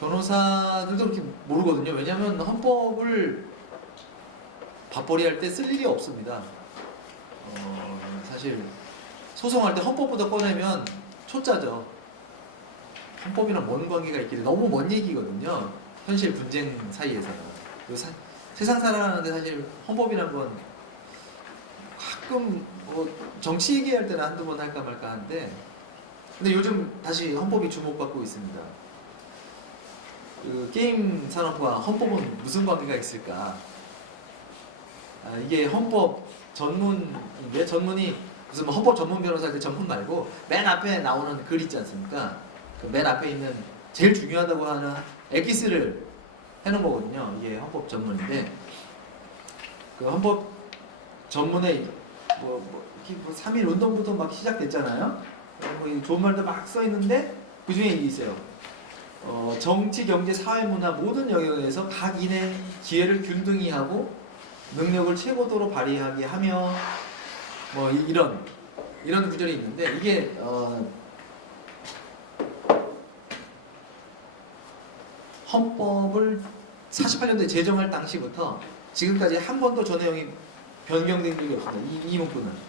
변호사들도 그렇게 모르거든요. 왜냐하면 헌법을 밥벌이할 때 쓸 일이 없습니다. 사실 소송할 때 헌법부터 꺼내면 초짜죠. 헌법이랑 뭔 관계가 있길래 너무 먼 얘기거든요. 현실 분쟁 사이에서는. 세상 살아가는데 사실 헌법이란 건 가끔 뭐 정치 얘기할 때는 한두 번 할까 말까 하는데, 근데 요즘 다시 헌법이 주목받고 있습니다. 그 게임 산업과 헌법은 무슨 관계가 있을까? 이게 헌법 전문인데, 전문이 무슨 뭐 헌법 전문 변호사들 전문 말고 맨 앞에 나오는 글 있지 않습니까? 그 맨 앞에 있는 제일 중요하다고 하는 엑기스를 해놓은 거거든요. 이게 헌법 전문인데, 그 헌법 전문에 뭐 3.1 운동부터 막 시작됐잖아요. 뭐 좋은 말도 막 써 있는데 그 중에 이게 있어요. 정치, 경제, 사회, 문화 모든 영역에서 각 인의 기회를 균등히 하고 능력을 최고도로 발휘하게 하며 뭐 이런 구절이 있는데, 이게 헌법을 48년도에 제정할 당시부터 지금까지 한 번도 저 내용이 변경된 적이 없습니다. 이 문구는.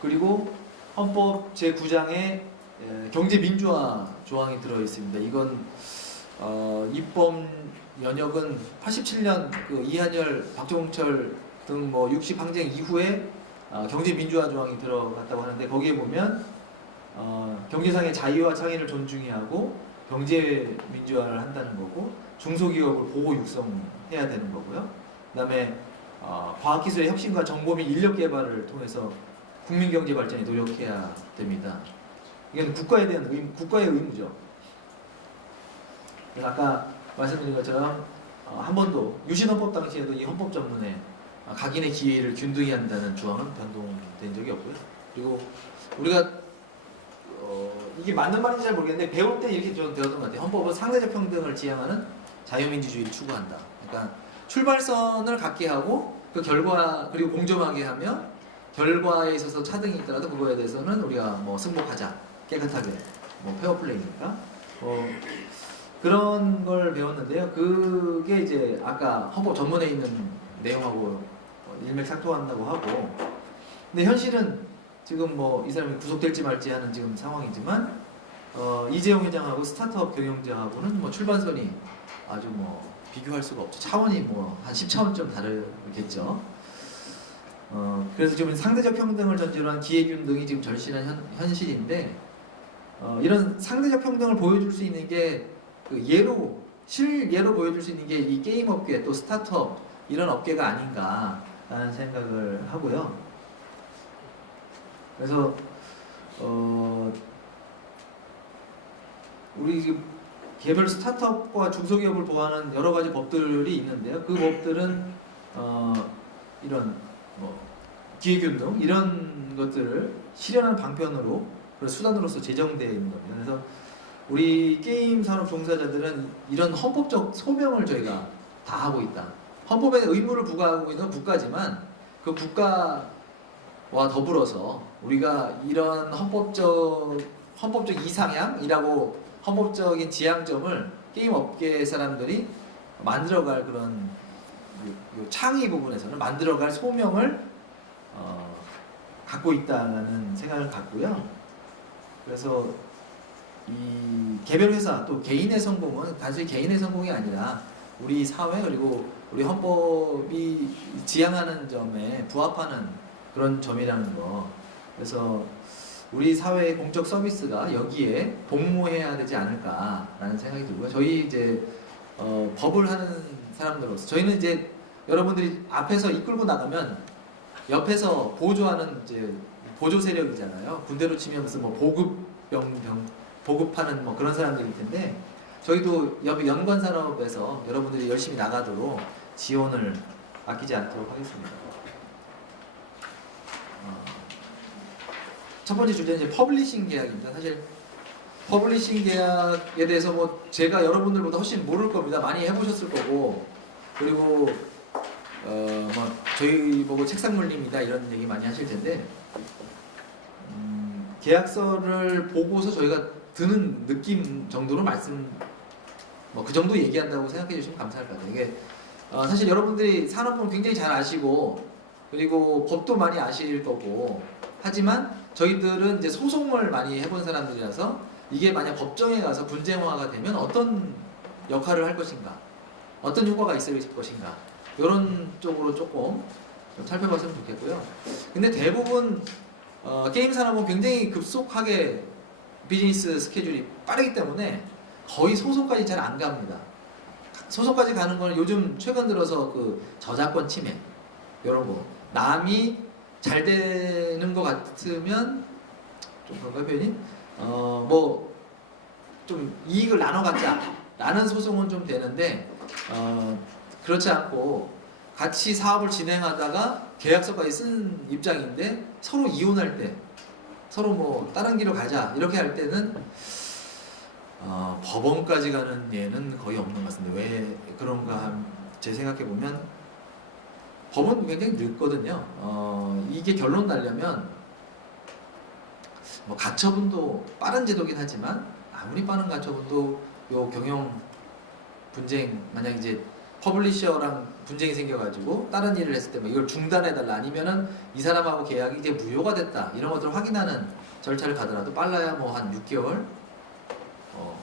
그리고 헌법 제9장에 경제민주화 조항이 들어 있습니다. 이건 입법 연역은 87년 그 이한열, 박종철 등 뭐 60 항쟁 이후에 경제민주화 조항이 들어갔다고 하는데, 거기에 보면 경제상의 자유와 창의를 존중해야 하고 경제 민주화를 한다는 거고, 중소기업을 보호 육성해야 되는 거고요. 그다음에 과학기술의 혁신과 정보 및 인력 개발을 통해서 국민 경제 발전에 노력해야 됩니다. 이건 국가에 대한 국가의 의무죠. 그래서 아까 말씀드린 것처럼 한 번도 유신헌법 당시에도 이 헌법 전문에 각인의 기회를 균등히 한다는 조항은 변동된 적이 없고요. 그리고 우리가 이게 맞는 말인지 잘 모르겠는데, 배울 때 이렇게 좀 배웠던 것 같아요. 헌법은 상대적 평등을 지향하는 자유민주주의를 추구한다. 그러니까 출발선을 갖게 하고 그 결과, 그리고 공정하게 하며 결과에 있어서 차등이 있더라도 그거에 대해서는 우리가 뭐 승복하자, 깨끗하게, 뭐 페어플레이니까 그런 걸 배웠는데요. 그게 이제 아까 헌법 전문에 있는 내용하고 일맥상통한다고 하고, 근데 현실은 지금 뭐 이 사람이 구속될지 말지 하는 지금 상황이지만, 이재용 회장하고 스타트업 경영자하고는 뭐 출발선이 아주 뭐 비교할 수가 없죠. 차원이 뭐 한 10차원쯤 다르겠죠. 그래서 지금 상대적 평등을 전제로 한 기회균등이 지금 절실한 현실인데, 이런 상대적 평등을 보여줄 수 있는 게 그 실예로 보여줄 수 있는 게 이 게임 업계, 또 스타트업 이런 업계가 아닌가라는 생각을 하고요. 그래서 우리 지금 개별 스타트업과 중소기업을 보호하는 여러 가지 법들이 있는데요. 그 법들은 이런 뭐 기회균등 이런 것들을 실현한 방편으로, 그런 수단으로서 제정되어 있는 겁니다. 그래서 우리 게임 산업 종사자들은 이런 헌법적 소명을 저희가 다 하고 있다. 헌법에 의무를 부과하고 있는 국가지만 그 국가와 더불어서 우리가 이런 헌법적 이상향이라고 헌법적인 지향점을 게임 업계 사람들이 만들어갈 그런 창의 부분에서는 만들어갈 소명을 갖고 있다는 생각을 갖고요. 그래서 이 개별 회사 또 개인의 성공은 단순히 개인의 성공이 아니라 우리 사회, 그리고 우리 헌법이 지향하는 점에 부합하는 그런 점이라는 거. 그래서 우리 사회의 공적 서비스가 여기에 복무해야 되지 않을까라는 생각이 들고요. 저희 이제 법을 하는 사람들로서 저희는 이제 여러분들이 앞에서 이끌고 나가면 옆에서 보조하는 이제 보조 세력이잖아요. 군대로 치면 무슨 뭐 보급하는 뭐 그런 사람들일 텐데, 저희도 연관 산업에서 여러분들이 열심히 나가도록 지원을 아끼지 않도록 하겠습니다. 첫 번째 주제는 이제 퍼블리싱 계약입니다. 사실 퍼블리싱 계약에 대해서 뭐 제가 여러분들보다 훨씬 모를 겁니다. 많이 해보셨을 거고, 그리고 뭐 저희 보고 책상물림이다 이런 얘기 많이 하실 텐데, 계약서를 보고서 저희가 드는 느낌 정도로 뭐 그 정도 얘기한다고 생각해 주시면 감사할 것 같아요. 이게 사실 여러분들이 산업은 굉장히 잘 아시고 그리고 법도 많이 아실 거고 하지만 저희들은 이제 소송을 많이 해본 사람들이라서 이게 만약 법정에 가서 분쟁화가 되면 어떤 역할을 할 것인가, 어떤 효과가 있을 것인가 이런 쪽으로 조금 좀 살펴봤으면 좋겠고요. 근데 대부분 게임 산업은 굉장히 급속하게 비즈니스 스케줄이 빠르기 때문에 거의 소송까지 잘 안 갑니다. 소송까지 가는 건 요즘 최근 들어서 그 저작권 침해 이런 거 남이 잘 되는 것 같으면 좀 그런가 표현이 뭐 좀 이익을 나눠 갖자라는 소송은 좀 되는데 그렇지 않고 같이 사업을 진행하다가 계약서까지 쓴 입장인데 서로 이혼할 때 서로 뭐 다른 길로 가자 이렇게 할 때는 법원까지 가는 예는 거의 없는 것 같습니다. 왜 그런가 제 생각해 보면 법은 굉장히 늦거든요. 이게 결론 나려면 뭐 가처분도 빠른 제도긴 하지만 아무리 빠른 가처분도 요 경영 분쟁 만약 이제 퍼블리셔랑 분쟁이 생겨가지고 다른 일을 했을 때 뭐 이걸 중단해달라 아니면은 이 사람하고 계약이 이제 무효가 됐다 이런 것들을 확인하는 절차를 가더라도 빨라야 뭐 한 6개월.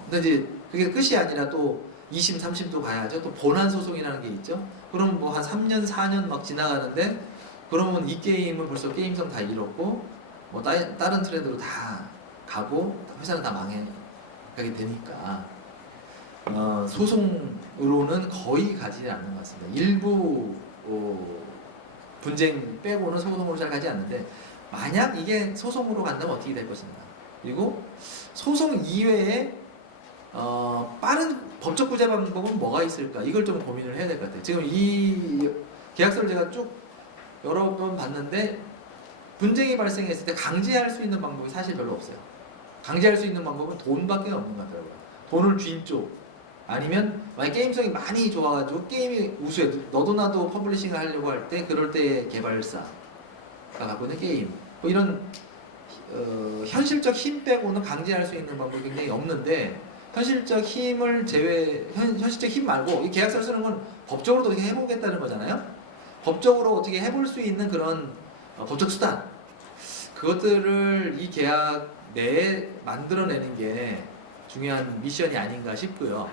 근데 이제 그게 끝이 아니라 또 2심, 3심도 가야죠. 또 본안 소송이라는 게 있죠. 그럼 뭐 한 3년, 4년 막 지나가는데 그러면 이 게임은 벌써 게임성 다 잃었고 뭐 다른 트렌드로 다 가고 회사는 다 망해가게 되니까 소송으로는 거의 가지 않는 것 같습니다. 일부 분쟁 빼고는 소송으로 잘 가지 않는데 만약 이게 소송으로 간다면 어떻게 될 것인가. 그리고 소송 이외에 빠른 법적 구제 방법은 뭐가 있을까? 이걸 좀 고민을 해야 될 것 같아요. 지금 이 계약서를 제가 쭉 여러 번 봤는데 분쟁이 발생했을 때 강제할 수 있는 방법이 사실 별로 없어요. 강제할 수 있는 방법은 돈밖에 없는 것 같더라고요. 돈을 쥔 쪽 아니면 만약 게임성이 많이 좋아가지고 게임이 우수해 너도 나도 퍼블리싱을 하려고 할 때 그럴 때 개발사가 갖고 있는 게임 뭐 이런 현실적 힘 빼고는 강제할 수 있는 방법이 굉장히 없는데 현실적 힘을 현실적 힘 말고 이 계약서를 쓰는 건 법적으로도 어떻게 해보겠다는 거잖아요. 법적으로 어떻게 해볼 수 있는 그런 법적 수단 그것들을 이 계약 내에 만들어내는 게 중요한 미션이 아닌가 싶고요.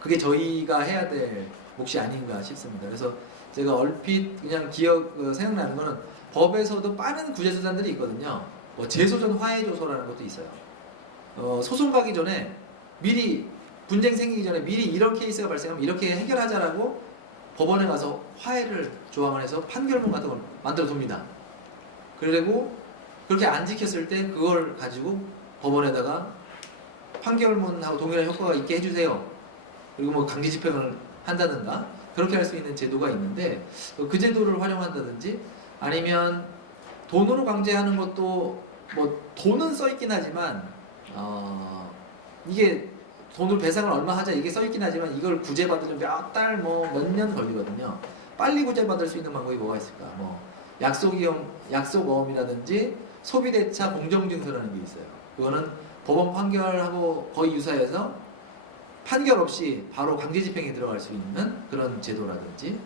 그게 저희가 해야 될 몫이 아닌가 싶습니다. 그래서 제가 얼핏 그냥 생각나는 거는 법에서도 빠른 구제 수단들이 있거든요. 뭐 재소전 화해조서라는 것도 있어요. 소송 가기 전에 미리 분쟁 생기기 전에 미리 이런 케이스가 발생하면 이렇게 해결하자라고 법원에 가서 화해를 조항을 해서 판결문 같은 걸 만들어 둡니다. 그리고 그렇게 안 지켰을 때 그걸 가지고 법원에다가 판결문하고 동일한 효과가 있게 해주세요. 그리고 뭐 강제 집행을 한다든가 그렇게 할 수 있는 제도가 있는데 그 제도를 활용한다든지 아니면 돈으로 강제하는 것도 뭐 돈은 써있긴 하지만 이게 돈을 배상을 얼마 하자 이게 써있긴 하지만 이걸 구제받으려면 몇 달 뭐 몇 년 걸리거든요. 빨리 구제받을 수 있는 방법이 뭐가 있을까? 뭐 약속어음이라든지 소비대차 공정증서라는 게 있어요. 그거는 법원 판결하고 거의 유사해서 판결 없이 바로 강제 집행에 들어갈 수 있는 그런 제도라든지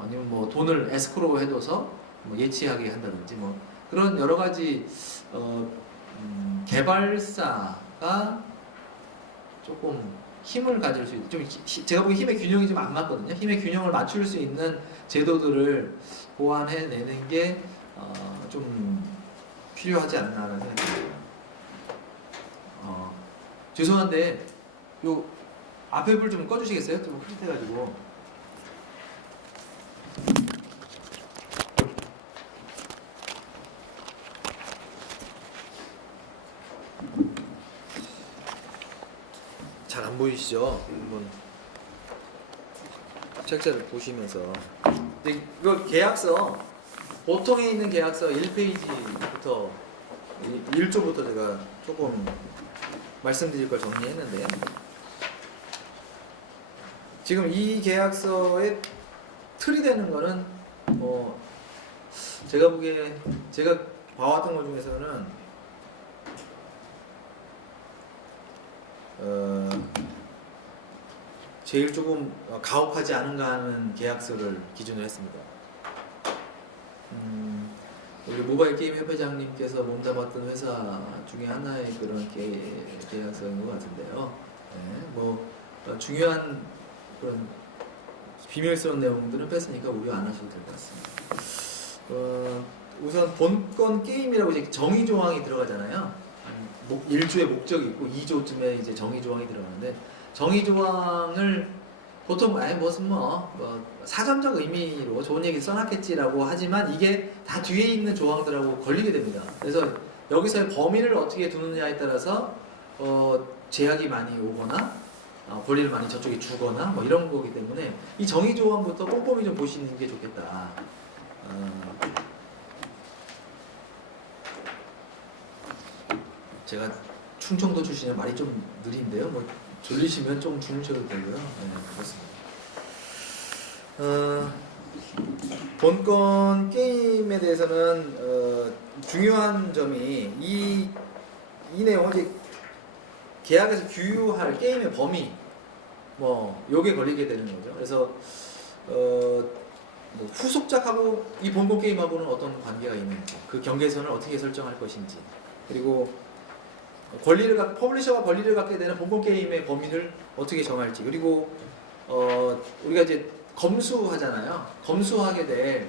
아니면 뭐 돈을 에스크로우 해둬서 뭐 예치하게 한다든지 뭐 그런 여러 가지 개발사가 조금 힘을 가질 수 있는 좀 제가 보기엔 힘의 균형이 좀 안 맞거든요. 힘의 균형을 맞출 수 있는 제도들을 보완해내는 게 좀 필요하지 않나라는 생각이 듭니다. 죄송한데 요 앞에 불 좀 꺼주시겠어요? 좀 흐릿해가지고. 잘 안 보이시죠? 한번 책자를 보시면서. 근데 이거 계약서 보통에 있는 계약서 1페이지부터 1조부터 제가 조금 말씀드릴 걸 정리했는데요. 지금 이 계약서의 틀이 되는 거는 제가 보기에 제가 봐왔던 것 중에서는 제일 조금 가혹하지 않은가 하는 계약서를 기준으로 했습니다. 우리 모바일 게임 협회장님께서 몸담았던 회사 중에 하나의 그런 계약서인 것 같은데요. 네, 뭐 중요한 그런 비밀스러운 내용들은 뺐으니까 우려 안 하셔도 될 것 같습니다. 우선 본건 게임이라고 이제 정의 조항이 들어가잖아요. 1조의 목적이 있고 2조쯤에 이제 정의 조항이 들어가는데, 정의 조항을 보통 무슨 사전적 의미로 좋은 얘기 써놨겠지라고 하지만 이게 다 뒤에 있는 조항들하고 걸리게 됩니다. 그래서 여기서의 범위를 어떻게 두느냐에 따라서 제약이 많이 오거나 권리를 많이 저쪽에 주거나 뭐 이런 거기 때문에 이 정의 조항부터 꼼꼼히 좀 보시는 게 좋겠다. 제가 충청도 출신이라 말이 좀 느린데요. 뭐 졸리시면 좀 주무셔도 되고요. 네, 그렇습니다. 본건 게임에 대해서는 중요한 점이 이 내용은 이제 계약에서 규유할 게임의 범위 요게 걸리게 되는 거죠. 그래서 뭐 후속작하고 이 본건 게임하고는 어떤 관계가 있는지, 그 경계선을 어떻게 설정할 것인지, 그리고 퍼블리셔가 권리를 갖게 되는 본건 게임의 범위를 어떻게 정할지, 그리고 우리가 이제 검수하잖아요. 검수하게 될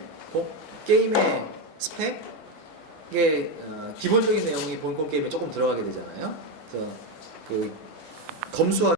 게임의 스펙의 기본적인 내용이 본건 게임에 조금 들어가게 되잖아요. 그래서 그 검수하